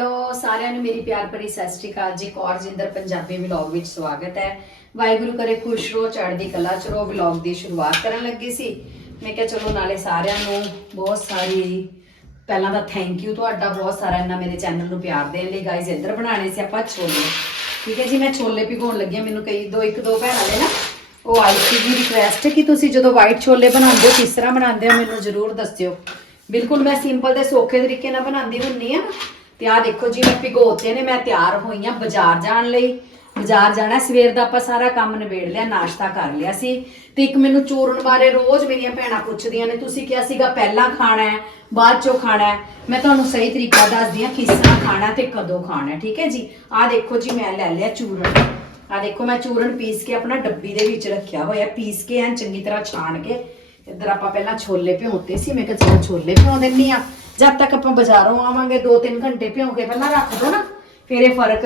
Hello, ਸਾਰਿਆਂ ਨੂੰ ਮੇਰੀ ਪਿਆਰ ਭਰੀ ਸਤਿ ਸ਼੍ਰੀ ਅਕਾਲ ਜੀ। ਕੌਰ ਜਿੰਦਰ, ਪੰਜਾਬੀ ਵਲੌਗ ਵਿੱਚ ਸਵਾਗਤ ਹੈ। ਵਾਹਿਗੁਰੂ ਕਰੇ ਖੁਸ਼ ਰਹੋ, ਚੜ੍ਹਦੀ ਕਲਾ ਚ ਰਹੋ। ਵਲੌਗ ਦੀ ਸ਼ੁਰੂਆਤ ਕਰਨ ਲੱਗੀ ਸੀ। ਮੈਂ ਕਿਹਾ ਚਲੋ ਨਾਲੇ ਸਾਰਿਆਂ ਨੂੰ ਬਹੁਤ ਸਾਰੀ ਪਹਿਲਾਂ ਤਾਂ ਥੈਂਕ ਯੂ ਤੁਹਾਡਾ ਬਹੁਤ ਸਾਰਾ ਇੰਨਾ ਮੇਰੇ ਚੈਨਲ ਨੂੰ ਪਿਆਰ ਦੇਣ ਲਈ। ਗਾਇਜ਼ ਇੱਧਰ ਬਣਾਣੇ ਸੀ ਆਪਾਂ ਛੋਲੇ। ਠੀਕ ਹੈ ਜੀ, ਮੈਂ ਛੋਲੇ ਭਿਗਾਉਣ ਲੱਗੀ ਹਾਂ। ਮੈਨੂੰ ਕਈ ਦੋ, ਇੱਕ ਦੋ ਭੈਣਾਂ ਨੇ ਨਾ, ਉਹ ਆਈ ਸੀ। ਜੀ ਰਿਕੁਐਸਟ ਕਿ ਤੁਸੀਂ ਜਦੋਂ ਵਾਈਟ ਛੋਲੇ ਬਣਾਉਂਦੇ ਹੋ, ਕਿਸ ਤਰ੍ਹਾਂ ਬਣਾਉਂਦੇ ਹੋ, ਮੈਨੂੰ ਜ਼ਰੂਰ ਦੱਸਿਓ। ਬਿਲਕੁਲ ਮੈਂ ਸਿੰਪਲ ਤੇ ਸੌਖੇ ਤਰੀਕੇ ਨਾਲ ਬਣਾਉਂਦੀ ਹੁੰਨੀ ਆ ਤੇ ਆਹ ਦੇਖੋ ਜੀ ਭਿਗੋਤੇ ਨੇ, ਮੈਂ ਤਿਆਰ ਹੋਈ ਆ ਬਾਜ਼ਾਰ ਜਾਣ ਲਈ। ਬਾਜ਼ਾਰ ਜਾਣਾ, ਸਵੇਰ ਦਾ ਆਪਾਂ ਸਾਰਾ ਕੰਮ ਨਿਬੇੜ ਲਿਆ, ਨਾਸ਼ਤਾ ਕਰ ਲਿਆ ਸੀ। ਤੇ ਇੱਕ ਮੈਨੂੰ ਚੂਰਨ ਬਾਰੇ ਰੋਜ਼ ਮੇਰੀਆਂ ਭੈਣਾਂ ਪੁੱਛਦੀਆਂ ਨੇ, ਤੁਸੀਂ ਕਿਹਾ ਸੀਗਾ ਪਹਿਲਾਂ ਖਾਣਾ ਹੈ, ਬਾਅਦ ਚੋਂ ਖਾਣਾ ਹੈ। ਮੈਂ ਤੁਹਾਨੂੰ ਸਹੀ ਤਰੀਕਾ ਦੱਸਦੀ ਹਾਂ ਕਿਸ ਤਰ੍ਹਾਂ ਖਾਣਾ ਤੇ ਕਦੋਂ ਖਾਣਾ ਠੀਕ ਹੈ ਜੀ? ਆਹ ਦੇਖੋ ਜੀ, ਮੈਂ ਲੈ ਲਿਆ ਚੂਰਨ। ਆਹ ਦੇਖੋ, ਮੈਂ ਚੂਰਨ ਪੀਸ ਕੇ ਆਪਣਾ ਡੱਬੀ ਦੇ ਵਿੱਚ ਰੱਖਿਆ ਹੋਇਆ, ਪੀਸ ਕੇ ਐਨ ਚੰਗੀ ਤਰ੍ਹਾਂ ਛਾਣ ਕੇ ਇੱਧਰ ਆਪਾਂ ਪਹਿਲਾਂ ਛੋਲੇ ਭਿਉਂਤੇ ਸੀ, ਮੈਂ ਕਿਹਾ ਚਲੋ ਛੋਲੇ ਭਿਉਂ ਦਿੰਨੀ ਆ। ਜਦ ਤੱਕ ਆਪਾਂ ਬਾਜ਼ਾਰੋਂ ਆਵਾਂਗੇ 2-3 ਘੰਟੇ ਭਿਉਂ ਕੇ ਪਹਿਲਾਂ ਰੱਖ ਦੋ ਨਾ, ਫਿਰ ਇਹ ਫ਼ਰਕ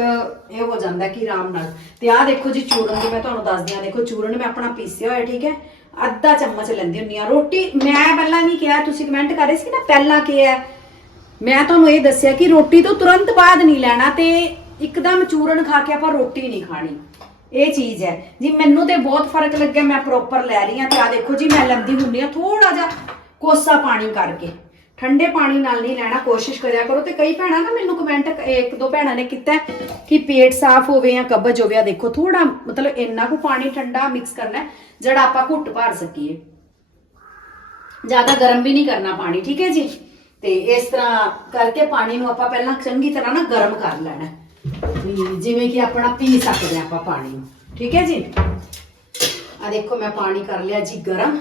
ਇਹ ਹੋ ਜਾਂਦਾ ਕਿ ਆਰਾਮ ਨਾਲ। ਤੇ ਆਹ ਦੇਖੋ ਜੀ ਚੂਰਨ ਦੀ ਮੈਂ ਤੁਹਾਨੂੰ ਦੱਸਦੀ ਆ ਦੇਖੋ ਚੂਰਨ ਮੈਂ ਆਪਣਾ ਪੀਸਿਆ ਹੋਇਆ, ਠੀਕ ਹੈ? ਅੱਧਾ ਚਮਚ ਲੈਂਦੀ ਹੁੰਨੀ ਆ ਰੋਟੀ ਮੈਂ ਪਹਿਲਾਂ ਨਹੀਂ ਕਿਹਾ, ਤੁਸੀਂ ਕਮੈਂਟ ਕਰ ਰਹੇ ਸੀ ਨਾ, ਪਹਿਲਾਂ ਕੀ ਹੈ। ਮੈਂ ਤੁਹਾਨੂੰ ਇਹ ਦੱਸਿਆ ਕਿ ਰੋਟੀ ਤੋਂ ਤੁਰੰਤ ਬਾਅਦ ਨਹੀਂ ਲੈਣਾ ਤੇ ਇੱਕਦਮ ਚੂਰਨ ਖਾ ਕੇ ਆਪਾਂ ਰੋਟੀ ਨਹੀਂ ਖਾਣੀ। ਇਹ ਚੀਜ਼ ਹੈ। ਜੀ, ਮੈਨੂੰ ਤੇ ਬਹੁਤ ਫ਼ਰਕ ਲੱਗਿਆ, ਮੈਂ ਪ੍ਰੋਪਰ ਲੈ ਰਹੀ ਹਾਂ ਤੇ ਆ ਦੇਖੋ ਜੀ, ਮੈਂ ਲੈਂਦੀ ਹੁੰਦੀ ਆ ਥੋੜਾ ਜਿਹਾ ਕੋਸਾ ਪਾਣੀ ਕਰਕੇ। ਠੰਡੇ ਪਾਣੀ ਨਾਲ ਨਹੀਂ ਲੈਣਾ, ਕੋਸ਼ਿਸ਼ ਕਰਿਆ ਕਰੋ ਤੇ ਕਈ ਭੈਣਾਂ ਨਾ ਮੈਨੂੰ ਕਮੈਂਟ ਇੱਕ ਦੋ ਭੈਣਾਂ ਨੇ ਕੀਤਾ ਕਿ ਪੇਟ ਸਾਫ਼ ਹੋਵੇ ਜਾਂ ਕਬਜ਼ ਹੋਵੇ ਆ ਦੇਖੋ ਥੋੜਾ ਮਤਲਬ ਇੰਨਾ ਕੁ ਪਾਣੀ ਠੰਡਾ ਮਿਕਸ ਕਰਨਾ ਜਿਹੜਾ ਆਪਾਂ ਘੁੱਟ ਭਰ ਸਕੀਏ। ਜ਼ਿਆਦਾ ਗਰਮ ਵੀ ਨਹੀਂ ਕਰਨਾ ਪਾਣੀ, ਠੀਕ ਹੈ ਜੀ? ਤੇ ਇਸ ਤਰ੍ਹਾਂ ਕਰਕੇ ਪਾਣੀ ਨੂੰ ਆਪਾਂ ਪਹਿਲਾਂ ਚੰਗੀ ਤਰ੍ਹਾਂ ਨਾ ਗਰਮ ਕਰ ਲੈਣਾ ਵੀ ਜਿਵੇਂ ਕਿ ਆਪਣਾ ਪੀ ਸਕਦੇ ਹਾਂ ਆਪਾਂ ਪਾਣੀ ਨੂੰ। ਠੀਕ ਹੈ ਜੀ? ਆ ਦੇਖੋ, ਮੈਂ ਪਾਣੀ ਕਰ ਲਿਆ ਜੀ ਗਰਮ।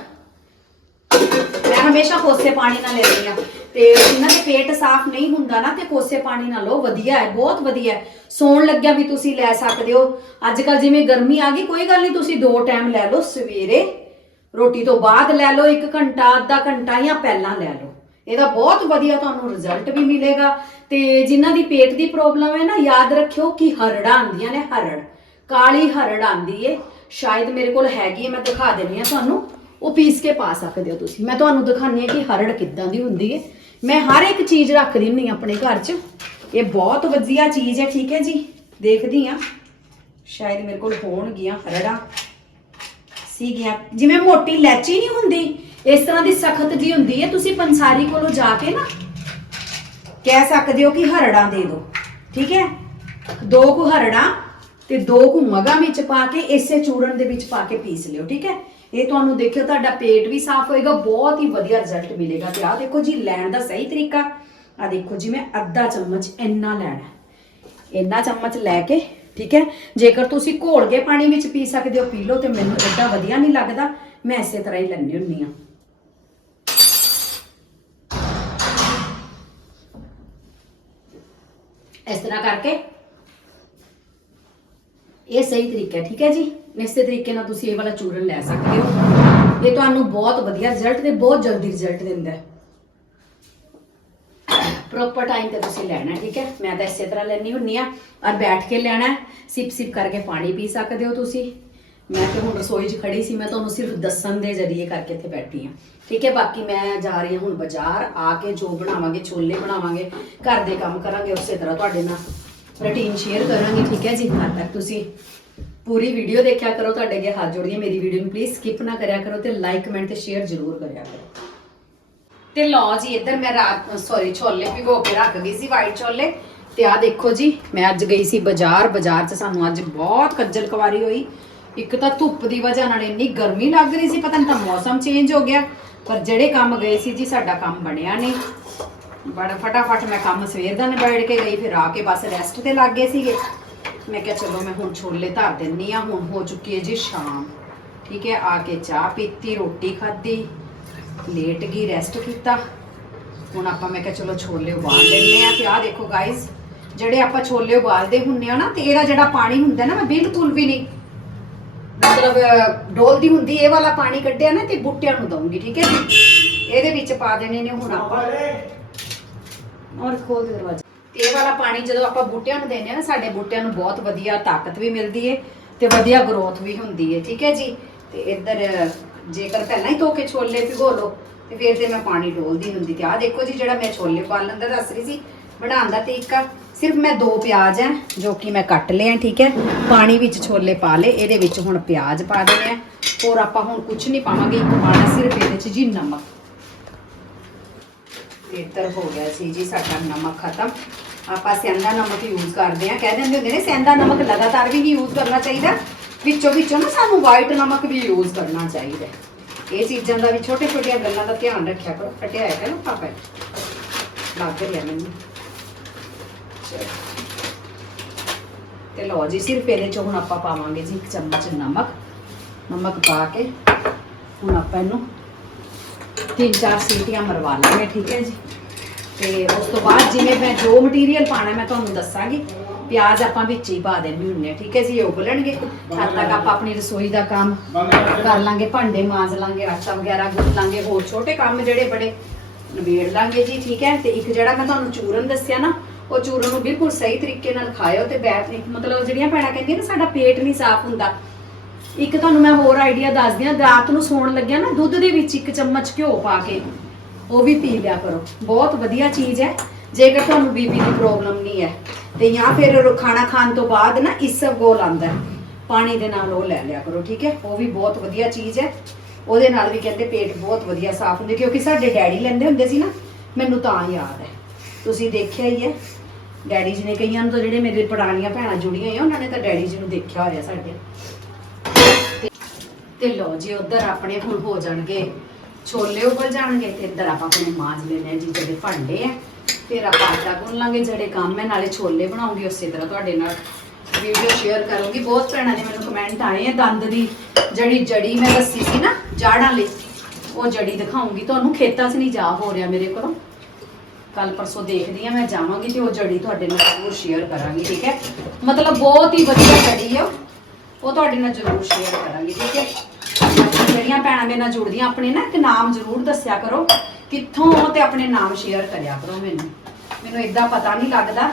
ਮੈਂ ਹਮੇਸ਼ਾ ਕੋਸੇ ਪਾਣੀ ਨਾਲ ਲੈਂਦੀ ਆ ਤੇ ਇਹਨਾਂ ਦੇ ਪੇਟ ਸਾਫ਼ ਨਹੀਂ ਹੁੰਦਾ ਨਾ, ਤੇ ਕੋਸੇ ਪਾਣੀ ਨਾਲ ਲਓ ਵਧੀਆ ਹੈ, ਬਹੁਤ ਵਧੀਆ ਹੈ। ਸੌਣ ਲੱਗਿਆ ਵੀ ਤੁਸੀਂ ਲੈ ਸਕਦੇ ਹੋ। ਅੱਜ ਕੱਲ ਜਿਵੇਂ ਗਰਮੀ ਆ ਗਈ, ਕੋਈ ਗੱਲ ਨਹੀਂ, ਤੁਸੀਂ ਦੋ ਟਾਈਮ ਲੈ ਲਓ, ਸਵੇਰੇ ਰੋਟੀ ਤੋਂ ਬਾਅਦ ਲੈ ਲਓ 1 ਘੰਟਾ, ਅੱਧਾ ਘੰਟਾ ਜਾਂ ਪਹਿਲਾਂ ਲੈ ਲਓ। ਇਹਦਾ ਬਹੁਤ ਵਧੀਆ ਤੁਹਾਨੂੰ ਰਿਜ਼ਲਟ ਵੀ ਮਿਲੇਗਾ। ਤੇ ਜਿਨ੍ਹਾਂ ਦੀ ਪੇਟ ਦੀ ਪ੍ਰੋਬਲਮ ਹੈ ਨਾ, ਯਾਦ ਰੱਖਿਓ ਕਿ ਹਰੜਾਂ ਆਉਂਦੀਆਂ ਨੇ, ਹਰੜ। ਕਾਲੀ ਹਰੜ ਆਂਦੀ ਏ। ਸ਼ਾਇਦ ਮੇਰੇ ਕੋਲ ਹੈਗੀ ਹੈ ਮੈਂ ਦਿਖਾ ਦਿੰਨੀ ਆ ਤੁਹਾਨੂੰ। ਉਹ ਪੀਸ ਕੇ ਪਾ ਸਕਦੇ ਹੋ ਤੁਸੀਂ। ਮੈਂ ਤੁਹਾਨੂੰ ਦਿਖਾਉਂਦੀ ਹਾਂ ਕਿ ਹਰੜ ਕਿੱਦਾਂ ਦੀ ਹੁੰਦੀ ਏ। ਮੈਂ ਹਰ ਇੱਕ ਚੀਜ਼ ਰੱਖਦੀ ਹੁੰਦੀ ਹਾਂ ਆਪਣੇ ਘਰ 'ਚ। ਇਹ ਬਹੁਤ ਵਧੀਆ ਚੀਜ਼ ਹੈ, ਠੀਕ ਹੈ ਜੀ? ਦੇਖਦੀ ਆ। ਸ਼ਾਇਦ ਮੇਰੇ ਕੋਲ ਹੋਣਗੀਆਂ ਹਰੜਾਂ। ਸੀਗੀਆਂ। ਜਿਵੇਂ ਮੋਟੀ ਲੈਚੀ ਨਹੀਂ ਹੁੰਦੀ। ਇਸ ਤਰ੍ਹਾਂ ਦੀ ਸਖਤ ਜੀ ਹੁੰਦੀ ਹੈ, ਤੁਸੀਂ ਪੰਸਾਰੀ ਕੋਲੋਂ ਜਾ ਕੇ ਨਾ ਕਹਿ ਸਕਦੇ ਹੋ ਕਿ ਹਰੜਾਂ ਦੇ ਦਿਓ, ਠੀਕ ਹੈ? ਦੋ ਕੁ ਹਰੜਾਂ ਤੇ ਦੋ ਕੁ ਮਗਾ ਵਿੱਚ ਪਾ ਕੇ, ਇਸੇ ਚੂਰਨ ਦੇ ਵਿੱਚ ਪਾ ਕੇ ਪੀਸ ਲਿਓ, ਠੀਕ ਹੈ? ਇਹ ਤੁਹਾਨੂੰ ਦੇਖਿਓ, ਤੁਹਾਡਾ ਪੇਟ ਵੀ ਸਾਫ਼ ਹੋਏਗਾ, ਬਹੁਤ ਹੀ ਵਧੀਆ ਰਿਜ਼ਲਟ ਮਿਲੇਗਾ ਤੇ ਆਹ ਦੇਖੋ ਜੀ, ਲੈਣ ਦਾ ਸਹੀ ਤਰੀਕਾ। ਆ ਦੇਖੋ ਜੀ, ਮੈਂ ਅੱਧਾ ਚਮਚ ਇੰਨਾ ਲੈਣਾ ਇੰਨਾ ਚਮਚ ਲੈ ਕੇ, ਠੀਕ ਹੈ? ਜੇਕਰ ਤੁਸੀਂ ਘੋਲ ਕੇ ਪਾਣੀ ਵਿੱਚ ਪੀ ਸਕਦੇ ਹੋ, ਪੀ ਲਓ ਤੇ ਮੈਨੂੰ ਐਡਾ ਵਧੀਆ ਨਹੀਂ ਲੱਗਦਾ, ਮੈਂ ਇਸੇ ਤਰ੍ਹਾਂ ਹੀ ਲੈਂਦੀ ਹੁੰਨੀ ਆ ਇਸ ਤਰ੍ਹਾਂ ਕਰਕੇ। ਇਹ ਸਹੀ ਤਰੀਕਾ ਹੈ, ਠੀਕ ਹੈ ਜੀ? ਇਸੇ ਤਰੀਕੇ ਨਾਲ ਤੁਸੀਂ ਇਹ ਵਾਲਾ ਚੂਰਨ ਲੈ ਸਕਦੇ ਹੋ। ਇਹ ਤੁਹਾਨੂੰ ਬਹੁਤ ਵਧੀਆ ਰਿਜ਼ਲਟ ਤੇ ਬਹੁਤ ਜਲਦੀ ਰਿਜ਼ਲਟ ਦਿੰਦਾ ਹੈ। ਪ੍ਰੋਪਰ ਟਾਈਮ ਤੇ ਤੁਸੀਂ ਲੈਣਾ ਠੀਕ ਹੈ? ਮੈਂ ਤਾਂ ਇਸੇ ਤਰ੍ਹਾਂ ਲੈਣੀ ਹੁੰਨੀ ਆ ਔਰ ਬੈਠ ਕੇ ਲੈਣਾ ਸਿਪ ਸਿਪ ਕਰਕੇ ਪਾਣੀ ਪੀ ਸਕਦੇ ਹੋ ਤੁਸੀਂ। ਮੈਂ ਤੇ ਹੁਣ ਰਸੋਈ 'ਚ ਖੜੀ ਸੀ, ਮੈਂ ਤੁਹਾਨੂੰ ਸਿਰਫ ਦੱਸਣ ਦੇ ਜ਼ਰੀਏ ਕਰਕੇ ਇੱਥੇ ਬੈਠੀ ਆ ਠੀਕ ਹੈ, ਬਾਕੀ ਮੈਂ ਜਾ ਰਹੀ ਹਾਂ ਹੁਣ ਬਾਜ਼ਾਰ, ਆ ਕੇ ਜੋ ਬਣਾਵਾਂਗੇ, ਛੋਲੇ ਬਣਾਵਾਂਗੇ, ਘਰ ਦੇ ਕੰਮ ਕਰਾਂਗੇ, ਉਸੇ ਤਰ੍ਹਾਂ ਤੁਹਾਡੇ ਨਾਲ ਰੁਟੀਨ ਸ਼ੇਅਰ ਕਰਾਂਗੇ, ਠੀਕ ਹੈ ਜੀ? ਤਦ ਤੱਕ ਤੁਸੀਂ ਪੂਰੀ ਵੀਡੀਓ ਦੇਖਿਆ ਕਰੋ, ਤੁਹਾਡੇ ਅੱਗੇ ਹੱਥ ਜੋੜੀਏ, ਮੇਰੀ ਵੀਡੀਓ ਨੂੰ ਪਲੀਜ਼ ਸਕਿਪ ਨਾ ਕਰਿਆ ਕਰੋ ਤੇ ਲਾਈਕ ਕਮੈਂਟ ਤੇ ਸ਼ੇਅਰ ਜ਼ਰੂਰ ਕਰਿਆ ਕਰੋ। ਤੇ ਲਓ ਜੀ, ਇੱਧਰ ਮੈਂ ਰਾਤ ਸੌਰੀ ਛੋਲੇ ਭਿਗੋ ਕੇ ਰੱਖ ਗਈ ਸੀ ਵਾਈਟ ਛੋਲੇ। ਤੇ ਆ ਦੇਖੋ ਜੀ, ਮੈਂ ਅੱਜ ਗਈ ਸੀ ਬਾਜ਼ਾਰ ਬਾਜ਼ਾਰ 'ਚ ਸਾਨੂੰ ਅੱਜ ਬਹੁਤ ਖੱਜਲ ਕਵਾਰੀ ਹੋਈ। ਇੱਕ ਤਾਂ ਧੁੱਪ ਦੀ ਵਜ੍ਹਾ ਨਾਲ ਇੰਨੀ ਗਰਮੀ ਲੱਗ ਰਹੀ ਸੀ, ਪਤਾ ਨਹੀਂ ਤਾਂ ਮੌਸਮ ਚੇਂਜ ਹੋ ਗਿਆ। ਪਰ ਜਿਹੜੇ ਕੰਮ ਗਏ ਸੀ ਜੀ, ਸਾਡਾ ਕੰਮ ਬਣਿਆ ਨਹੀਂ। ਬੜਾ ਫਟਾਫਟ ਮੈਂ ਕੰਮ ਸਵੇਰ ਦਾ ਨਿਬੇੜ ਕੇ ਗਈ, ਫਿਰ ਆ ਕੇ ਬਸ ਰੈਸਟ ਤੇ ਲੱਗ ਗਏ ਸੀਗੇ। ਮੈਂ ਕਿਹਾ, ਚਲੋ ਮੈਂ ਹੁਣ ਛੋਲੇ ਧਰ ਦਿੰਨੀ ਆ, ਹੁਣ ਹੋ ਚੁੱਕੀ ਹੈ ਜੀ ਸ਼ਾਮ। ਠੀਕ ਹੈ, ਆ ਕੇ ਚਾਹ ਪੀਤੀ, ਰੋਟੀ ਖਾਧੀ ਲੇਟ ਗਈ ਰੈਸਟ ਕੀਤਾ। ਹੁਣ ਆਪਾਂ ਮੈਂ ਕਿਹਾ, ਚਲੋ ਛੋਲੇ ਉਬਾਲ ਲੈਣੇ ਆ ਤੇ ਆਹ ਦੇਖੋ ਗਾਇਸ ਜਿਹੜੇ ਆਪਾਂ ਛੋਲੇ ਉਬਾਲਦੇ ਹੁੰਨੇ ਆ ਨਾ, ਤੇ ਇਹਦਾ ਜਿਹੜਾ ਪਾਣੀ ਹੁੰਦਾ ਨਾ, ਮੈਂ ਬਿਲਕੁਲ ਵੀ ਨਹੀਂ ਮਤਲਬ ਡੋਲਦੀ ਹੁੰਦੀ ਇਹ ਵਾਲਾ ਪਾਣੀ ਕੱਢਿਆ ਨਾ ਤੇ ਬੂਟਿਆਂ ਨੂੰ ਦਊਂਗੀ ਠੀਕ ਹੈ ਇਹਦੇ ਵਿੱਚ ਪਾ ਦੇਣੇ ਨੇ ਹੁਣ ਆਪਾਂ। ਔਰ ਖੋਲ ਦੇ ਦਰਵਾਜ਼ਾ। ਤੇ ਇਹ ਵਾਲਾ ਪਾਣੀ ਜਦੋਂ ਆਪਾਂ ਬੂਟਿਆਂ ਨੂੰ ਦਿੰਦੇ ਆ ਨਾ ਸਾਡੇ ਬੂਟਿਆਂ ਨੂੰ ਬਹੁਤ ਵਧੀਆ ਤਾਕਤ ਵੀ ਮਿਲਦੀ ਏ ਤੇ ਵਧੀਆ ਗਰੋਥ ਵੀ ਹੁੰਦੀ ਏ ਠੀਕ ਹੈ ਜੀ? ਤੇ ਇੱਧਰ ਜੇਕਰ ਪਹਿਲਾਂ ਹੀ ਧੋ ਕੇ ਛੋਲੇ ਭਿਗੋ ਲਓ ਤੇ ਫਿਰ ਤੇ ਮੈਂ ਪਾਣੀ ਡੋਲਦੀ ਹੁੰਦੀ ਤੇ ਆਹ ਦੇਖੋ ਜੀ ਜਿਹੜਾ ਮੈਂ ਛੋਲੇ ਪਾਲਣ ਦਾ ਦੱਸ ਰਹੀ ਸੀ ਬਣਾਉਣ ਦਾ ਤਰੀਕਾ, ਸਿਰਫ ਮੈਂ ਦੋ ਪਿਆਜ਼ ਹੈ ਜੋ ਕਿ ਮੈਂ ਕੱਟ ਲਿਆ ਠੀਕ ਹੈ ਪਾਣੀ ਵਿੱਚ ਛੋਲੇ ਪਾ ਲਏ, ਇਹਦੇ ਵਿੱਚ ਹੁਣ ਪਿਆਜ਼ ਪਾ ਦੇਣੇ ਆ ਹੋਰ ਆਪਾਂ ਹੁਣ ਕੁਝ ਨਹੀਂ ਪਾਵਾਂਗੇ, ਇੱਕ ਪਾਣਾ ਸਿਰਫ ਇਹਦੇ ਚ ਜੀ ਨਮਕ। ਬਿਹਤਰ ਹੋ ਗਿਆ ਸੀ ਜੀ ਸਾਡਾ ਨਮਕ ਖਤਮ। ਆਪਾਂ ਸੈਂਦਾ ਨਮਕ ਯੂਜ਼ ਕਰਦੇ ਆ। ਕਹਿੰਦੇ ਦਿੰਦੇ ਹੁੰਦੇ ਨੇ ਸੈਂਦਾ ਨਮਕ ਲਗਾਤਾਰ ਵੀ ਨਹੀਂ ਯੂਜ਼ ਕਰਨਾ ਚਾਹੀਦਾ। ਵਿੱਚੋਂ ਵਿੱਚੋਂ ਨਾ ਸਾਨੂੰ ਵਾਈਟ ਨਮਕ ਵੀ ਯੂਜ਼ ਕਰਨਾ ਚਾਹੀਦਾ। ਇਹ ਚੀਜ਼ਾਂ ਦਾ ਵੀ ਛੋਟੇ ਛੋਟੀਆਂ ਗੱਲਾਂ ਦਾ ਧਿਆਨ ਰੱਖਿਆ ਕਰੋ ਫਟਿਆ ਹੈ ਨਾ ਪਾਪਾ ਲੱਗ ਰਿਹਾ ਮੈਨੂੰ। ਤੇ ਲਓ ਜੀ, ਸਿਰਫ ਇਹਦੇ ਚ ਹੁਣ ਆਪਾਂ ਪਾਵਾਂਗੇ ਜੀ ਇੱਕ ਚਮਚ ਨਮਕ। ਨਮਕ ਪਾ ਕੇ ਹੁਣ ਆਪਾਂ ਇਹਨੂੰ ਤਿੰਨ ਚਾਰ ਸੀਟੀਆਂ ਮਰਵਾ ਲਾਂਗੇ, ਠੀਕ ਹੈ ਜੀ। ਤੇ ਉਸ ਤੋਂ ਬਾਅਦ ਜਿਵੇਂ ਮੈਂ ਜੋ ਮਟੀਰੀਅਲ ਪਾਣਾ ਮੈਂ ਤੁਹਾਨੂੰ ਦੱਸਾਂਗੀ, ਪਿਆਜ਼ ਆਪਾਂ ਵਿੱਚ ਹੀ ਪਾ ਦੇਣੀ ਹੁੰਦੇ ਆ ਠੀਕ ਹੈ ਜੀ, ਇਹ ਉਬਲਣਗੇ। ਤਦ ਤੱਕ ਆਪਾਂ ਆਪਣੀ ਰਸੋਈ ਦਾ ਕੰਮ ਕਰ ਲਾਂਗੇ, ਭਾਂਡੇ ਮਾਂਜ ਲਾਂਗੇ, ਆਟਾ ਵਗੈਰਾ ਗੁੰਨ ਲਾਂਗੇ, ਹੋਰ ਛੋਟੇ ਕੰਮ ਜਿਹੜੇ ਬੜੇ ਨਿਬੇੜ ਲਾਂਗੇ ਜੀ, ਠੀਕ ਹੈ। ਤੇ ਇੱਕ ਜਿਹੜਾ ਮੈਂ ਤੁਹਾਨੂੰ ਚੂਰਨ ਦੱਸਿਆ ਨਾ ਉਹ ਚੂਰਨ ਨੂੰ ਬਿਲਕੁਲ ਸਹੀ ਤਰੀਕੇ ਨਾਲ ਖਾਇਓ ਤੇ ਬੈਠ ਮਤਲਬ ਜਿਹੜੀਆਂ ਭੈਣਾਂ ਕਹਿੰਦੀਆਂ ਨਾ ਸਾਡਾ ਪੇਟ ਨਹੀਂ ਸਾਫ਼ ਹੁੰਦਾ। ਇੱਕ ਤੁਹਾਨੂੰ ਮੈਂ ਹੋਰ ਆਈਡੀਆ ਦੱਸਦੀ ਹਾਂ, ਰਾਤ ਨੂੰ ਸੌਣ ਲੱਗਿਆ ਨਾ, ਦੁੱਧ ਦੇ ਵਿੱਚ ਇੱਕ ਚਮਚ ਘਿਓ ਪਾ ਕੇ ਉਹ ਵੀ ਪੀ ਲਿਆ ਕਰੋ। ਬਹੁਤ ਵਧੀਆ ਚੀਜ਼ ਹੈ, ਜੇਕਰ ਤੁਹਾਨੂੰ ਬੀਪੀ ਦੀ ਪ੍ਰੋਬਲਮ ਨਹੀਂ ਹੈ। ਤੇ ਜਾਂ ਫਿਰ ਖਾਣਾ ਖਾਣ ਤੋਂ ਬਾਅਦ ਨਾ ਇਸਬਗੋਲ ਆਂਦਾ ਪਾਣੀ ਦੇ ਨਾਲ ਉਹ ਲੈ ਲਿਆ ਕਰੋ, ਠੀਕ ਹੈ? ਉਹ ਵੀ ਬਹੁਤ ਵਧੀਆ ਚੀਜ਼ ਹੈ। ਉਹਦੇ ਨਾਲ ਵੀ ਕਹਿੰਦੇ ਪੇਟ ਬਹੁਤ ਵਧੀਆ ਸਾਫ਼ ਹੁੰਦੇ, ਕਿਉਂਕਿ ਸਾਡੇ ਡੈਡੀ ਲੈਂਦੇ ਹੁੰਦੇ ਸੀ ਨਾ, ਮੈਨੂੰ ਤਾਂ ਯਾਦ ਹੈ। ਤੁਸੀਂ ਦੇਖਿਆ ਹੀ ਹੈ। ਡੈਡੀ ਜੀ ਨੇ ਕਈਆਂ ਨੂੰ ਤਾਂ ਜਿਹੜੇ ਮੇਰੇ ਪੁਰਾਣੀਆਂ ਭੈਣਾਂ ਜੁੜੀਆਂ ਹੋਈਆਂ, ਉਹਨਾਂ ਨੇ ਤਾਂ ਡੈਡੀ ਜੀ ਨੂੰ ਦੇਖਿਆ ਹੋਇਆ ਸਾਡੇ। ਤੇ ਲਓ ਜੀ, ਉਧਰ ਆਪਣੇ ਹੁਣ ਹੋ ਜਾਣਗੇ। ਛੋਲੇ ਉਬਲ ਜਾਣਗੇ ਤੇ ਇੱਧਰ ਆਪਾਂ ਆਪਣੇ ਮਾਂਜ ਲੈਣੇ ਜੀ ਜਿਹੜੇ ਭਾਂਡੇ ਆ। ਫਿਰ ਆਪਾਂ ਆਟਾ ਗੁੰਨ ਲਾਂਗੇ, ਜਿਹੜੇ ਕੰਮ ਹੈ, ਨਾਲੇ ਛੋਲੇ ਬਣਾਉਂਗੀ, ਉਸੇ ਤਰ੍ਹਾਂ ਤੁਹਾਡੇ ਨਾਲ ਵੀਡੀਓ ਸ਼ੇਅਰ ਕਰੂੰਗੀ। ਬਹੁਤ ਭੈਣਾਂ ਨੇ ਮੈਨੂੰ ਕਮੈਂਟ ਆਏ ਆ ਦੰਦ ਦੀ। ਜਿਹੜੀ ਜੜੀ ਮੈਂ ਦੱਸੀ ਸੀ ਨਾ, ਜਾੜਾਂ ਲਈ, ਉਹ ਜੜੀ ਦਿਖਾਉਂਗੀ। ਤੁਹਾਨੂੰ ਖੇਤਾਂ 'ਚ ਨਹੀਂ ਜਾ ਹੋ ਰਿਹਾ ਮੇਰੇ ਕੋਲੋਂ। ਕੱਲ ਪਰਸੋਂ ਦੇਖਦੀ ਆ ਮੈਂ ਜਾਵਾਂਗੀ ਤੇ ਉਹ ਜੜੀ ਤੁਹਾਡੇ ਨਾਲ ਜ਼ਰੂਰ ਸ਼ੇਅਰ ਕਰਾਂਗੀ, ਠੀਕ ਹੈ? ਮਤਲਬ ਬਹੁਤ ਹੀ ਵਧੀਆ ਜੜੀ ਆ ਉਹ। ਤੁਹਾਡੇ ਨਾਲ ਜ਼ਰੂਰ ਸ਼ੇਅਰ ਕਰਾਂਗੀ, ਠੀਕ ਹੈ? ਜਿਹੜੀਆਂ ਭੈਣਾਂ ਮੇਰੇ ਨਾਲ ਜੁੜਦੀਆਂ, ਆਪਣੇ ਨਾ ਇੱਕ ਨਾਮ ਜ਼ਰੂਰ ਦੱਸਿਆ ਕਰੋ, ਕਿੱਥੋਂ ਤੇ ਆਪਣੇ ਨਾਮ ਸ਼ੇਅਰ ਕਰਿਆ ਕਰੋ ਮੈਨੂੰ। ਮੈਨੂੰ ਇਦਾਂ ਪਤਾ ਨਹੀਂ ਲੱਗਦਾ।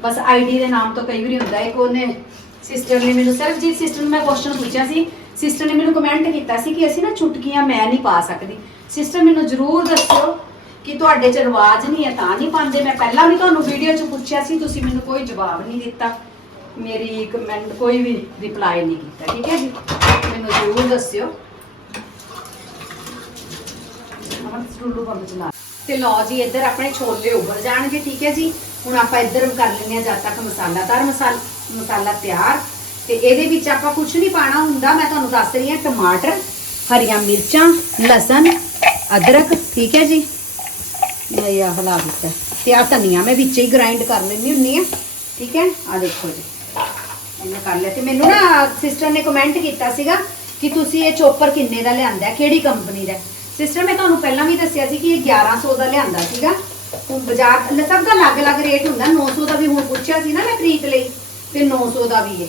ਬਸ ਆਈਡੀ ਦੇ ਨਾਮ ਤੋਂ ਕਈ ਵਾਰੀ ਹੁੰਦਾ, ਇੱਕ ਉਹਨੇ ਸਿਸਟਰ ਨੇ ਮੈਨੂੰ, ਸਰਬਜੀਤ ਸਿਸਟਰ ਨੂੰ ਮੈਂ ਕੁਐਸਚਨ ਪੁੱਛਿਆ ਸੀ। ਸਿਸਟਰ ਨੇ ਮੈਨੂੰ ਕਮੈਂਟ ਕੀਤਾ ਸੀ ਕਿ ਅਸੀਂ ਨਾ ਚੁਟਕੀਆਂ ਮੈਂ ਨਹੀਂ ਪਾ ਸਕਦੀ। ਸਿਸਟਰ ਮੈਨੂੰ ਜ਼ਰੂਰ ਦੱਸਿਓ ਕਿ ਤੁਹਾਡੇ ਚ ਰਿਵਾਜ ਨਹੀਂ ਹੈ, ਤਾਂ ਨਹੀਂ ਪਾਉਂਦੇ। ਮੈਂ ਪਹਿਲਾਂ ਵੀ ਤੁਹਾਨੂੰ ਵੀਡੀਓ 'ਚ ਪੁੱਛਿਆ ਸੀ, ਤੁਸੀਂ ਮੈਨੂੰ ਕੋਈ ਜਵਾਬ ਨਹੀਂ ਦਿੱਤਾ। ਮੇਰੀ ਕਮੈਂਟ ਕੋਈ ਵੀ ਰਿਪਲਾਈ ਨਹੀਂ ਕੀਤਾ, ਠੀਕ ਹੈ ਜੀ? ਮੈਨੂੰ ਜ਼ਰੂਰ ਦੱਸਿਓ। ਅਮਨ ਸਟੂਲੂ ਬੰਦ ਚਲਾ। ਤੇ ਲਓ ਜੀ, ਇੱਧਰ ਆਪਣੇ ਛੋਲੇ ਉਬਲ ਜਾਣਗੇ, ਠੀਕ ਹੈ ਜੀ? ਹੁਣ ਆਪਾਂ ਇੱਧਰ ਕਰ ਲੈਂਦੇ ਆ ਜਦ ਤੱਕ ਮਸਾਲਾਦਾਰ ਮਸਾਲਾ ਮਸਾਲਾ ਤਿਆਰ। ਤੇ ਇਹਦੇ ਵਿੱਚ ਆਪਾਂ ਕੁਝ ਨਹੀਂ ਪਾਣਾ ਹੁੰਦਾ। ਮੈਂ ਤੁਹਾਨੂੰ ਦੱਸ ਰਹੀ ਹਾਂ, ਟਮਾਟਰ, ਹਰੀਆਂ ਮਿਰਚਾਂ, ਲਸਣ, ਅਦਰਕ, ਠੀਕ ਹੈ ਜੀ? ਮੈਂ ਇਹ ਹਲਾ ਦਿੱਤਾ। ਤੇ ਆ ਧਨੀਆ ਮੈਂ ਵਿੱਚ ਹੀ ਗ੍ਰਾਈਂਡ ਕਰ ਲੈਂਦੀ ਹੁੰਨੀ ਆ ਠੀਕ ਹੈ? ਆ ਦੇਖੋ ਜੀ। ਇਹਨੇ ਕਰ ਲਿਆ। ਤੇ ਮੈਨੂੰ ਨਾ ਸਿਸਟਰ ਨੇ ਕਮੈਂਟ ਕੀਤਾ ਸੀਗਾ ਕਿ ਤੁਸੀਂ ਇਹ ਚੋਪਰ ਕਿੰਨੇ ਦਾ ਲਿਆਂਦਾ ਕਿਹੜੀ ਕੰਪਨੀ ਦਾ ਸਿਸਟਰ ਮੈਂ ਤੁਹਾਨੂੰ ਪਹਿਲਾਂ ਵੀ ਦੱਸਿਆ ਸੀ ਕਿ ਇਹ 1100 ਦਾ ਲਿਆਂਦਾ ਸੀਗਾ। ਹੁਣ ਬਾਜ਼ਾਰ ਲ- ਸਭ ਦਾ ਅਲੱਗ-ਅਲੱਗ ਰੇਟ ਹੁੰਦਾ। 900 ਦਾ ਵੀ ਹੁਣ ਪੁੱਛਿਆ ਸੀ ਨਾ ਮੈਂ ਪ੍ਰੀਤ ਲਈ। ਤੇ 900 ਦਾ ਵੀ ਹੈ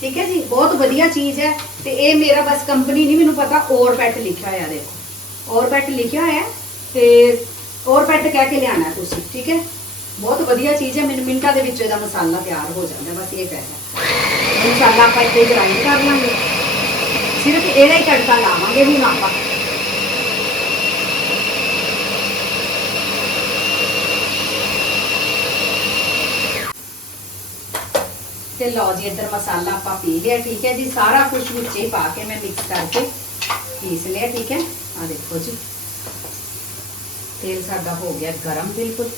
ਠੀਕ ਹੈ ਜੀ? ਬਹੁਤ ਵਧੀਆ ਚੀਜ਼ ਹੈ। ਤੇ ਇਹ ਮੇਰਾ ਬਸ ਕੰਪਨੀ ਨਹੀਂ, ਮੈਨੂੰ ਪਤਾ ਔਰਬੈਟ ਲਿਖਿਆ ਹੋਇਆ ਦੇਖੋ। ਔਰਬੈਟ ਲਿਖਿਆ ਹੋਇਆ ਹੈ। ਤੇ ਔਰਬੈਟ ਕਹਿ ਕੇ ਲਿਆਣਾ ਹੈ ਤੁਸੀਂ, ਠੀਕ ਹੈ? ਬਹੁਤ ਵਧੀਆ ਚੀਜ਼ ਹੈ ਮਿੰਟ ਮਿੰਟਾਂ ਦੇ ਵਿੱਚ ਇਹਦਾ ਮਸਾਲਾ ਤਿਆਰ ਹੋ ਜਾਂਦਾ, ਬਸ ਇਹ ਪੈਸਾ। ਮਸਾਲਾ ਆਪਾਂ ਇੱਥੇ ਗ੍ਰਾਈਂਡ ਕਰ ਲਾਂਗੇ। ਸਿਰਫ ਇਹਦਾ ਹੀ ਤੜਕਾ ਲਾਵਾਂਗੇ ਹੁਣ ਆਪਾਂ। ਤੇ ਲਓ ਜੀ, ਇੱਧਰ ਮਸਾਲਾ ਆਪਾਂ ਪੀ ਲਿਆ, ਠੀਕ ਹੈ ਜੀ। ਸਾਰਾ ਕੁਝ ਵਿੱਚ ਹੀ ਪਾ ਕੇ ਮੈਂ ਮਿਕਸ ਕਰਕੇ ਪੀਸ ਲਿਆ, ਠੀਕ ਹੈ? ਆ ਦੇਖੋ ਜੀ। ਤੇਲ ਸਾਡਾ ਹੋ ਗਿਆ ਗਰਮ ਬਿਲਕੁਲ।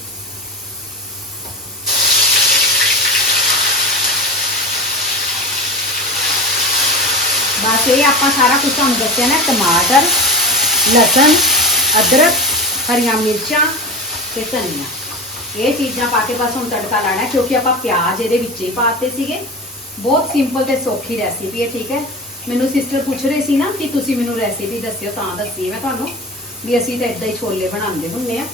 ਬਸ ਇਹ ਆਪਾਂ ਸਾਰਾ ਕੁਝ ਤੁਹਾਨੂੰ ਦੱਸਿਆ ਨਾ, ਟਮਾਟਰ, ਲਸਣ, ਅਦਰਕ, ਹਰੀਆਂ ਮਿਰਚਾਂ ਤੇ ਧਨੀਆ। ਇਹ ਚੀਜ਼ਾਂ ਪਾ ਕੇ ਬਸ ਹੁਣ ਤੜਕਾ ਲਾਣਾ ਕਿਉਂਕਿ ਆਪਾਂ ਪਿਆਜ਼ ਇਹਦੇ ਵਿੱਚ ਹੀ ਪਾਤੇ ਸੀਗੇ। ਬਹੁਤ ਸਿੰਪਲ ਤੇ ਸੌਖੀ ਰੈਸਿਪੀ ਹੈ, ਠੀਕ ਹੈ। ਮੈਨੂੰ ਸਿਸਟਰ ਪੁੱਛ ਰਹੇ ਸੀ ਨਾ ਕਿ ਤੁਸੀਂ ਮੈਨੂੰ ਰੈਸਿਪੀ ਦੱਸਿਓ, ਤਾਂ ਦੱਸੀ ਮੈਂ ਤੁਹਾਨੂੰ। ਵੀ ਅਸੀਂ ਤਾਂ ਇਦਾਂ ਹੀ ਛੋਲੇ ਬਣਾਉਂਦੇ ਹੁੰਨੇ ਆ।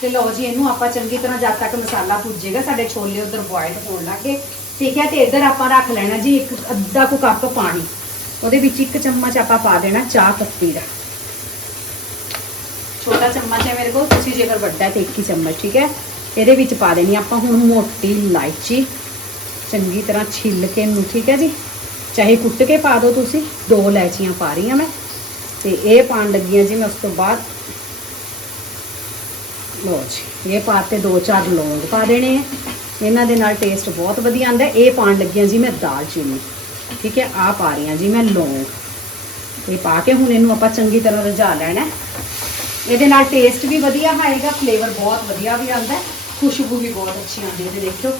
ਤੇ ਲਓ ਜੀ, ਇਹਨੂੰ ਆਪਾਂ ਚੰਗੀ ਤਰ੍ਹਾਂ ਜਦ ਤੱਕ ਮਸਾਲਾ ਭੁੱਜੇਗਾ ਸਾਡੇ ਛੋਲੇ ਉਧਰ ਬੋਇਲ ਹੋਣ ਲੱਗੇ ਠੀਕ ਹੈ, ਤੇ ਇੱਧਰ ਆਪਾਂ ਰੱਖ ਲੈਣਾ ਜੀ ਇੱਕ ਅੱਧਾ ਕੁ ਕੱਪ ਪਾਣੀ। ਉਹਦੇ ਵਿੱਚ ਇੱਕ ਚਮਚ ਆਪਾਂ ਪਾ ਦੇਣਾ ਚਾਹ ਪੱਤੀ ਦਾ। ਛੋਟਾ ਚਮਚ ਹੈ ਮੇਰੇ ਕੋਲ, ਤੁਸੀਂ ਜੇਕਰ ਵੱਡਾ ਹੈ ਤੇ ਇੱਕ ਹੀ ਚਮਚ, ਠੀਕ ਹੈ? ਇਹਦੇ ਵਿੱਚ ਪਾ ਦੇਣੀ ਆਪਾਂ ਹੁਣ ਮੋਟੀ ਇਲਾਇਚੀ। ਚੰਗੀ ਤਰ੍ਹਾਂ ਛਿੱਲ ਕੇ ਇਹਨੂੰ, ਠੀਕ ਹੈ ਜੀ? ਚਾਹੇ ਕੁੱਟ ਕੇ ਪਾ ਦਿਓ ਤੁਸੀਂ, ਦੋ ਇਲਾਇਚੀਆਂ ਪਾ ਰਹੀ ਹਾਂ ਮੈਂ। ਤੇ ਇਹ ਪਾਣ ਲੱਗੀਆਂ ਜੀ ਮੈਂ ਉਸ ਤੋਂ ਬਾਅਦ। ਲੋ ਜੀ, ਇਹ ਪਾਤੇ ਦੋ ਚਾਰ ਲੌਂਗ ਪਾ ਦੇਣੇ ਆ। ਇਹਨਾਂ ਦੇ ਨਾਲ ਟੇਸਟ ਬਹੁਤ ਵਧੀਆ ਆਉਂਦਾ ਇਹ ਪਾਣ ਲੱਗੀਆਂ ਜੀ ਮੈਂ ਦਾਲ ਚੀਨੀ ਠੀਕ ਹੈ ਆ ਪਾ ਰਹੀ ਹਾਂ ਜੀ ਮੈਂ ਲੌਂਗ। ਇਹ ਪਾ ਕੇ ਹੁਣ ਇਹਨੂੰ ਆਪਾਂ ਚੰਗੀ ਤਰ੍ਹਾਂ ਰਝਾ ਲੈਣਾ ਇਹਦੇ ਨਾਲ ਟੇਸਟ ਵੀ ਵਧੀਆ ਆਏਗਾ, ਫਲੇਵਰ ਬਹੁਤ ਵਧੀਆ ਵੀ ਆਉਂਦਾ ਖੁਸ਼ਬੂ ਵੀ ਬਹੁਤ ਅੱਛੀ ਆਉਂਦੀ ਹੈ ਤੇ ਦੇਖਿਓ।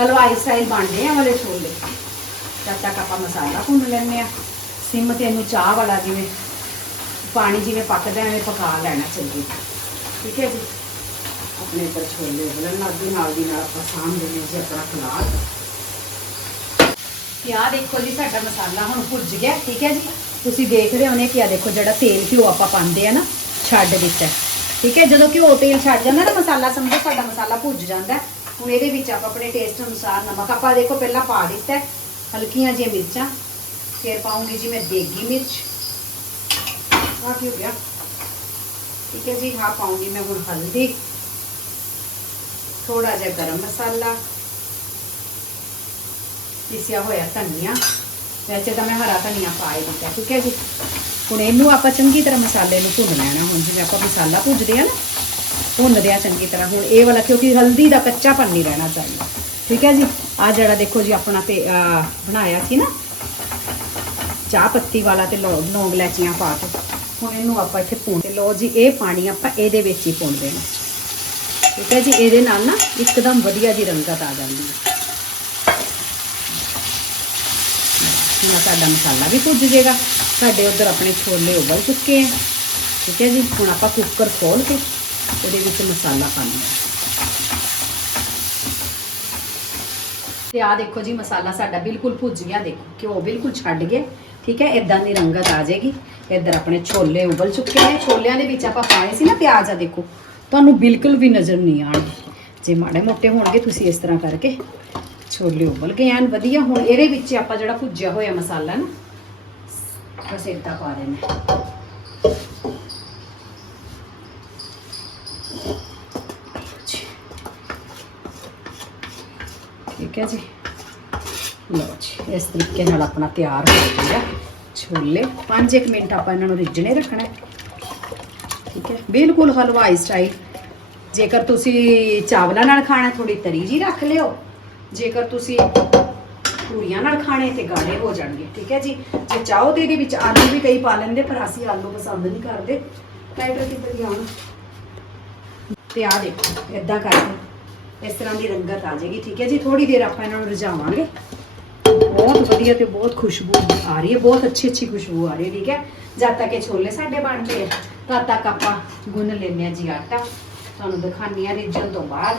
ਹਲਵਾਈ ਸਟਾਈਲ ਬਣਦੇ ਆ ਵਾਲੇ ਛੋਲੇ। ਜਦ ਤੱਕ ਆਪਾਂ ਮਸਾਲਾ ਭੁੰਨ ਲੈਂਦੇ ਆ। ਸਿਮ ਤੇ ਇਹਨੂੰ ਚਾਹ ਵਾਲਾ ਜਿਵੇਂ ਪਾਣੀ ਜਿਵੇਂ ਪੱਕਦਾ ਐਵੇਂ ਪਕਾ ਲੈਣਾ ਚੰਗੀ ਠੀਕ ਹੈ ਜੀ? ਆਪਣੇ ਇੱਧਰ ਛੋਲੇ ਉਬਲਣ ਲੱਗ ਗਏ, ਨਾਲ ਦੀ ਨਾਲ ਆਪਾਂ ਸਾਂਭ ਦੇਣੇ ਜੀ ਆਪਣਾ ਖਲਾਰ ਤੇ ਆਹ ਦੇਖੋ ਜੀ, ਸਾਡਾ ਮਸਾਲਾ ਹੁਣ ਭੁੱਜ ਗਿਆ, ਠੀਕ ਹੈ ਜੀ? ਤੁਸੀਂ ਦੇਖ ਰਹੇ ਹੋਣੇ ਕਿ ਆ ਦੇਖੋ ਜਿਹੜਾ ਤੇਲ ਘਿਓ ਆਪਾਂ ਪਾਉਂਦੇ ਆ ਨਾ, ਛੱਡ ਦਿੱਤਾ ਠੀਕ ਹੈ, ਜਦੋਂ ਘਿਓ ਤੇਲ ਛੱਡ ਜਾਂਦਾ ਨਾ ਮਸਾਲਾ ਸਮਝੋ, ਸਾਡਾ ਮਸਾਲਾ ਭੁੱਜ ਜਾਂਦਾ ਹੁਣ ਇਹਦੇ ਵਿੱਚ ਆਪਾਂ ਆਪਣੇ ਟੇਸਟ ਅਨੁਸਾਰ ਨਮਕ ਆਪਾਂ ਦੇਖੋ ਪਹਿਲਾਂ ਪਾ ਦਿੱਤਾ ਹਲਕੀਆਂ ਜਿਹੀਆਂ ਮਿਰਚਾਂ, ਫਿਰ ਪਾਉਂਗੀ ਜੀ ਮੈਂ ਦੇਗੀ ਮਿਰਚ। ਆਹ ਕੀ ਹੋ ਗਿਆ? ਠੀਕ ਹੈ ਜੀ ਹਾਂ ਪਾਉਂਗੀ ਮੈਂ ਹੁਣ ਹਲਦੀ। ਥੋੜਾ ਜਿਹਾ ਗਰਮ ਮਸਾਲਾ। ਪਿਸਿਆ ਹੋਇਆ ਧਨੀਆ। ਵੈਸੇ ਤਾਂ ਮੈਂ ਹਰਾ ਧਨੀਆ ਪਾ ਹੀ ਦਿੱਤਾ, ਠੀਕ ਹੈ ਜੀ। ਹੁਣ ਇਹਨੂੰ ਆਪਾਂ ਚੰਗੀ ਤਰ੍ਹਾਂ ਮਸਾਲੇ ਨੂੰ ਭੁੰਨ ਲੈਣਾ, ਹੁਣ ਜਿਵੇਂ ਆਪਾਂ ਮਸਾਲਾ ਭੁੰਜਦੇ ਆ ਨਾ, ਭੁੰਨਦੇ ਆ ਚੰਗੀ ਤਰ੍ਹਾਂ। ਹੁਣ ਇਹ ਵਾਲਾ ਕਿਉਂਕਿ ਹਲਦੀ ਦਾ ਕੱਚਾਪਨ ਨਹੀਂ ਰਹਿਣਾ ਚਾਹੀਦਾ, ਠੀਕ ਹੈ ਜੀ। ਆ ਜਿਹੜਾ ਦੇਖੋ ਜੀ ਆਪਣਾ ਤੇ ਬਣਾਇਆ ਸੀ ਨਾ, ਚਾਹ ਪੱਤੀ ਵਾਲਾ ਤੇ ਲੌਂਗ ਲੌਂਗ ਲੈਚੀਆਂ ਪਾ ਕੇ, ਹੁਣ ਇਹਨੂੰ ਆਪਾਂ ਇੱਥੇ ਭੁੰਨ ਤੇ ਲਓ ਜੀ, ਇਹ ਪਾਣੀ ਆਪਾਂ ਇਹਦੇ ਵਿੱਚ ਹੀ ਭੁੰਨ ਦੇਣਾ ਠੀਕ ਹੈ ਜੀ, ਇਹਦੇ ਨਾਲ ਨਾ ਇੱਕਦਮ ਵਧੀਆ ਜੀ ਰੰਗਤ ਆ ਜਾਂਦੀ ਹੈ। ਹੁਣ ਸਾਡਾ ਮਸਾਲਾ ਵੀ ਭੁੱਜ ਜਾਏਗਾ ਸਾਡੇ ਉਧਰ ਆਪਣੇ ਛੋਲੇ ਉਬਲ ਚੁੱਕੇ ਆ। ਠੀਕ ਹੈ ਜੀ, ਹੁਣ ਆਪਾਂ ਕੁੱਕਰ ਖੋਲ ਕੇ ਉਹਦੇ ਵਿੱਚ ਮਸਾਲਾ ਪਾਉਂਦੇ ਹਾਂ। ਤੇ ਆ ਦੇਖੋ ਜੀ ਮਸਾਲਾ ਸਾਡਾ ਬਿਲਕੁਲ ਭੁੱਜ ਗਿਆ, ਦੇਖੋ ਘਿਓ ਬਿਲਕੁਲ ਛੱਡ ਗਿਆ ਠੀਕ ਹੈ ਇਦਾਂ ਦੀ ਰੰਗਤ ਆ ਜਾਏਗੀ। ਇੱਧਰ ਆਪਣੇ ਛੋਲੇ ਉਬਲ ਚੁੱਕੇ ਨੇ, ਛੋਲਿਆਂ ਦੇ ਵਿੱਚ ਆਪਾਂ ਪਾਏ ਸੀ ਨਾ ਪਿਆਜ਼ ਆ ਦੇਖੋ, ਤੁਹਾਨੂੰ ਬਿਲਕੁਲ ਵੀ ਨਜ਼ਰ ਨਹੀਂ ਆਣਗੇ ਜੇ ਮਾੜੇ ਮੋਟੇ ਹੋਣਗੇ, ਤੁਸੀਂ ਇਸ ਤਰ੍ਹਾਂ ਕਰਕੇ ਛੋਲੇ ਉਬਲ ਗਏ ਐਨ, ਵਧੀਆ। ਹੁਣ ਇਹਦੇ ਵਿੱਚ ਆਪਾਂ ਜਿਹੜਾ ਭੁੱਜਿਆ ਹੋਇਆ ਮਸਾਲਾ ਨਾ, ਬਸ ਏਦਾਂ ਪਾ ਦੇਣਾ। ਠੀਕ ਹੈ ਜੀ। ਲਓ ਜੀ, ਇਸ ਤਰੀਕੇ ਨਾਲ ਆਪਣਾ ਤਿਆਰ ਹੋ ਗਿਆ। ਛੋਲੇ 5-1 ਮਿੰਟ ਆਪਾਂ ਇਹਨਾਂ ਨੂੰ ਰਿੱਝਣੇ ਰੱਖਣਾ ਠੀਕ ਹੈ, ਬਿਲਕੁਲ ਹਲਵਾਈ ਸਟਾਈਲ। ਜੇਕਰ ਤੁਸੀਂ ਚਾਵਲਾਂ ਨਾਲ ਖਾਣਾ ਥੋੜੀ ਤਰੀ ਜੀ ਰੱਖ ਲਿਓ। ਜੇਕਰ ਤੁਸੀਂ ਪੂਰੀਆਂ ਨਾਲ ਖਾਣੇ, ਤੇ ਗਾੜੇ ਹੋ ਜਾਣਗੇ। ਠੀਕ ਹੈ ਜੀ, ਜੇ ਚਾਹੋ ਤੇ ਇਹਦੇ ਵਿੱਚ ਆਲੂ ਵੀ ਕਈ ਪਾ ਲੈਂਦੇ, ਪਰ ਅਸੀਂ ਆਲੂ ਪਸੰਦ ਨਹੀਂ ਕਰਦੇ। ਲਾਈਟਰ ਕਿੱਧਰ ਗਿਆ ਤੇ ਆ ਦੇਖੋ ਇਦਾਂ ਕਰਕੇ। ਇਸ ਤਰ੍ਹਾਂ ਦੀ ਰੰਗਤ ਆ ਜਾਏਗੀ, ਠੀਕ ਹੈ ਜੀ? ਥੋੜੀ ਦੇਰ ਆਪਾਂ ਇਹਨਾਂ ਨੂੰ ਰਝਾਵਾਂਗੇ ਬਹੁਤ ਵਧੀਆ ਤੇ ਬਹੁਤ ਖੁਸ਼ਬੂ ਆ ਰਹੀ ਹੈ, ਬਹੁਤ ਅੱਛੀ ਅੱਛੀ ਖੁਸ਼ਬੂ ਆ ਰਹੀ ਹੈ, ਠੀਕ ਹੈ? ਜਦ ਤੱਕ ਇਹ ਛੋਲੇ ਸਾਡੇ ਬਣਦੇ ਆ, ਤਦ ਤੱਕ ਆਪਾਂ ਗੁੰਨ ਲੈਂਦੇ ਆ ਜੀ ਆਟਾ। ਤੁਹਾਨੂੰ ਦਿਖਾਉਂਦੀ ਆ ਰਿੱਝਣ ਤੋਂ ਬਾਅਦ।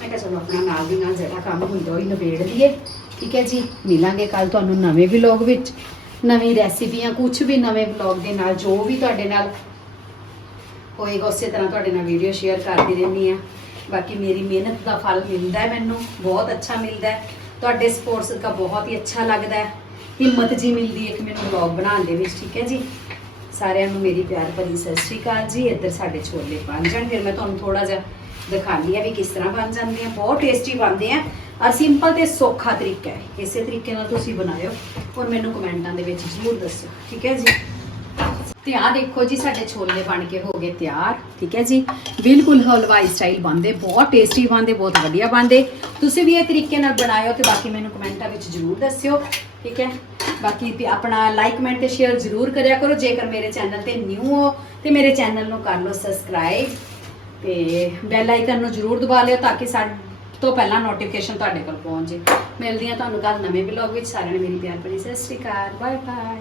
ਮੈਂ ਕਿਹਾ ਚਲੋ ਆਪਣਾ ਨਾਲ ਦੀ ਨਾਲ ਜਿਹੜਾ ਕੰਮ ਹੁੰਦਾ, ਉਹ ਹੀ ਨਿਬੇੜ ਲਈਏ, ਠੀਕ ਹੈ ਜੀ? ਮਿਲਾਂਗੇ ਕੱਲ ਤੁਹਾਨੂੰ ਨਵੇਂ ਵਲੌਗ ਵਿੱਚ। ਨਵੀਂ ਰੈਸਿਪੀਆਂ ਕੁਝ ਵੀ ਨਵੇਂ ਵਲੌਗ ਦੇ ਨਾਲ, ਜੋ ਵੀ ਤੁਹਾਡੇ ਨਾਲ ਹੋਏਗਾ, ਉਸੇ ਤਰ੍ਹਾਂ ਤੁਹਾਡੇ ਨਾਲ ਵੀਡੀਓ ਸ਼ੇਅਰ ਕਰਦੀ ਰਹਿੰਦੀ ਆ ਬਾਕੀ ਮੇਰੀ ਮਿਹਨਤ ਦਾ ਫਲ ਮਿਲਦਾ ਹੈ ਮੈਨੂੰ, ਬਹੁਤ ਅੱਛਾ ਮਿਲਦਾ ਹੈ। ਤੁਹਾਡੇ ਸਪੋਰਟਸ ਦਾ ਬਹੁਤ ਹੀ ਅੱਛਾ ਲੱਗਦਾ ਹੈ। ਹਿੰਮਤ ਜੀ ਮਿਲਦੀ ਹੈ ਕਿ ਮੈਨੂੰ ਵਲੌਗ ਬਣਾਉਣ ਦੇ ਵਿੱਚ, ਠੀਕ ਹੈ ਜੀ? ਸਾਰਿਆਂ ਨੂੰ ਮੇਰੀ ਪਿਆਰ ਭਰੀ ਸਤਿ ਸ਼੍ਰੀ ਅਕਾਲ ਜੀ। ਇੱਧਰ ਸਾਡੇ ਛੋਲੇ ਬਣ ਜਾਣ, ਫਿਰ ਮੈਂ ਤੁਹਾਨੂੰ ਥੋੜਾ ਜਿਹਾ ਦਿਖਾਉਂਦੀ ਆ ਵੀ ਕਿਸ ਤਰ੍ਹਾਂ ਬਣ ਜਾਂਦੇ ਆ। ਬਹੁਤ ਟੇਸਟੀ ਬਣਦੇ ਆ ਔਰ ਸਿੰਪਲ ਤੇ ਸੌਖਾ ਤਰੀਕਾ ਹੈ। ਇਸੇ ਤਰੀਕੇ ਨਾਲ ਤੁਸੀਂ ਬਣਾਇਓ ਔਰ ਮੈਨੂੰ ਕਮੈਂਟਾਂ ਦੇ ਵਿੱਚ ਜ਼ਰੂਰ ਦੱਸਿਓ ਠੀਕ ਹੈ ਜੀ? ਤੇ ਆ ਦੇਖੋ ਜੀ, ਸਾਡੇ ਛੋਲੇ ਬਣ ਕੇ ਹੋ ਗਏ ਤਿਆਰ। ਠੀਕ ਹੈ ਜੀ? ਬਿਲਕੁਲ ਹਲਵਾਈ ਸਟਾਈਲ ਬਣਦੇ, ਬਹੁਤ ਟੇਸਟੀ ਬਣਦੇ, ਬਹੁਤ ਵਧੀਆ ਬਣਦੇ। ਤੁਸੀਂ ਵੀ ਇਹ ਤਰੀਕੇ ਨਾਲ ਬਣਾਇਓ ਤੇ ਬਾਕੀ ਮੈਨੂੰ ਕਮੈਂਟਾਂ ਵਿੱਚ ਜ਼ਰੂਰ ਦੱਸਿਓ। ਠੀਕ ਹੈ? ਬਾਕੀ ਵੀ ਆਪਣਾ ਲਾਈਕ ਕਮੈਂਟ ਤੇ ਸ਼ੇਅਰ ਜ਼ਰੂਰ ਕਰਿਆ ਕਰੋ। ਜੇਕਰ ਮੇਰੇ ਚੈਨਲ ਤੇ ਨਿਊ ਹੋ, ਤੇ ਮੇਰੇ ਚੈਨਲ ਨੂੰ ਕਰ ਲਓ ਸਬਸਕ੍ਰਾਈਬ ਤੇ ਬੈਲ ਆਈਕਨ ਨੂੰ ਜ਼ਰੂਰ ਦਬਾ ਲਿਓ ਤਾਂ ਕਿ ਸਾਡੇ ਤੋਂ ਪਹਿਲਾਂ ਨੋਟੀਫਿਕੇਸ਼ਨ ਤੁਹਾਡੇ ਕੋਲ ਪਹੁੰਚ ਜੇ। ਮਿਲਦੀ ਹਾਂ ਤੁਹਾਨੂੰ ਕੱਲ ਨਵੇਂ ਵਲੌਗ ਵਿੱਚ। ਸਾਰਿਆਂ ਨੇ ਮੇਰੀ ਪਿਆਰ ਭਰੀ ਸਤਿ ਸ਼੍ਰੀ ਅਕਾਲ। Bye bye